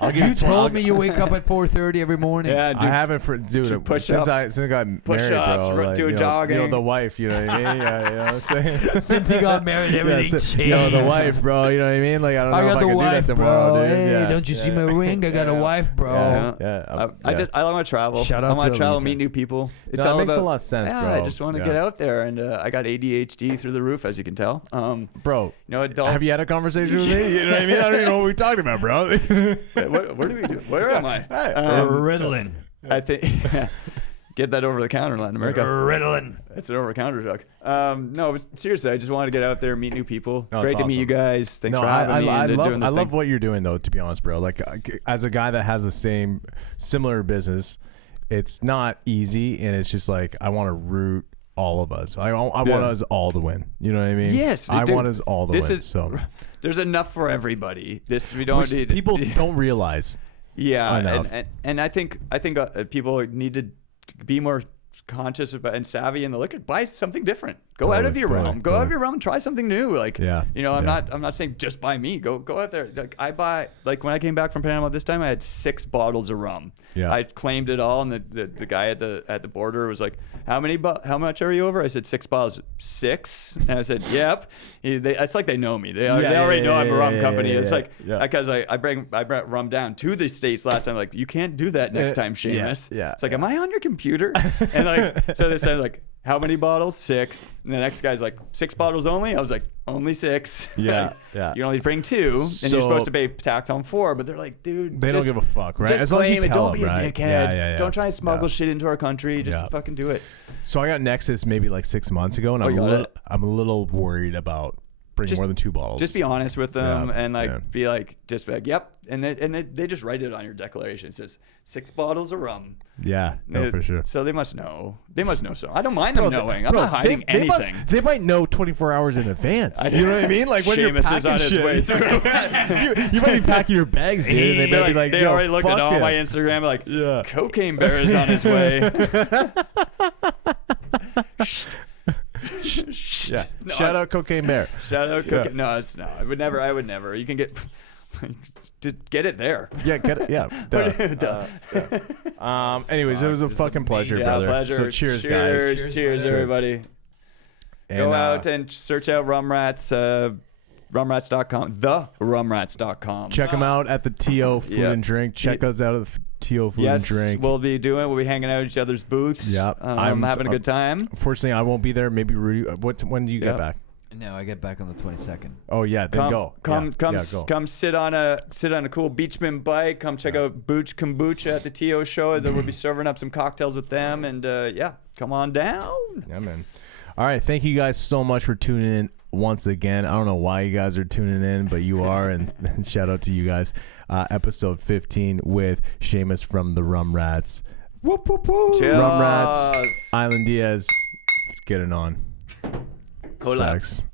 I'll give you told me you wake up at 4:30 every morning. Yeah, dude. I haven't since push-ups, I got married, push-ups, bro. doing jogging. The wife, you know what I mean? Yeah, you know what I'm saying? Since he got married, everything changed. The wife, bro. You know what I mean? Like I don't know if I the can wife, do that tomorrow, bro. dude. Hey, Yeah, don't you see my ring? I got a wife, bro. I want to travel. Shout out I want to to travel, Lisa. meet new people. It makes a lot of sense, bro. I just want to get out there, and I got ADHD through the roof, as you can tell. Bro, adult. have you had a conversation with me? You know what I mean? I don't even know what we're talking about, bro. What do we do? Where am I? Ritalin. I think get that over the counter in Latin America. Ritalin. It's an over the counter drug. No, but seriously, I just wanted to get out there, meet new people. No, Great to meet you guys. Thanks for having me. I doing this love thing. what you're doing, though. To be honest, bro, like as a guy that has the similar business, it's not easy, and it's just like I want to root all of us. I want us all to win. You know what I mean? Yes, I want us all to win. So there's enough for everybody. We don't need people don't realize. Yeah, and I think people need to be more conscious about and savvy in the liquor. Buy something different. Go out of your realm. Go out of your realm. Try something new. Like I'm not saying just buy me. Go out there. Like when I came back from Panama this time, I had 6 bottles of rum. Yeah. I claimed it all, and the guy at the border was like, how much are you over? I said 6 bottles. 6? And I said, yep. It's like they know me. They already know I'm a rum company. It's like because I brought rum down to the States last time. Like, you can't do that next time, Shamus. Yeah. It's like, am I on your computer? And like, so they said like, how many bottles? 6. And the next guy's like, 6 bottles only? I was like, only 6. Yeah, You can only bring 2, and you're supposed to pay tax on 4. But they're like, dude, they don't give a fuck, right? Just As long as you claim it. tell Don't be them, a right? dickhead. Yeah. Don't try and smuggle shit into our country. Just fucking do it. So I got Nexus maybe like 6 months ago, and I'm a little worried about bringing more than 2 bottles. Just be honest with them and be like, yep. And they just write it on your declaration. It says 6 bottles of rum. Yeah, for sure. So they must know. So I don't mind them knowing. I'm not hiding anything. They might know 24 hours in advance. You know what I mean? Like when you're Seamus packing is on his shit. way through. you might be packing your bags, dude. And they might be like, they already looked at all my Instagram. Like, Cocaine Bear is on his way. Yeah. Shout out Cocaine Bear. Shout out Cocaine. No, it's no. I would never. You can get. To get it there. Yeah, get it. Yeah. Anyways, it was a fucking pleasure, brother. Pleasure. So cheers, guys. Cheers, everybody. And, go out and search out Rum Rats. Rumrats.com. The Rumrats.com. Check them out at the TO Food and Drink. Check us out at the TO Food and Drink. We'll be hanging out at each other's booths. Yep. I'm having a good time. Unfortunately, I won't be there. Maybe Rudy. When do you get back? No, I get back on the 22nd. Oh yeah, then go. Come sit on a cool Beachman bike. Come check out Booch Kombucha at the TO show. Then we'll be serving up some cocktails with them, and come on down. Yeah, man. All right, thank you guys so much for tuning in once again. I don't know why you guys are tuning in, but you are, and shout out to you guys. Episode 15 with Shamus from the Rum Rats. Whoop whoop whoop. Cheers. Rum Rats, Island Diaz. Let's get it on. Collab. Sex.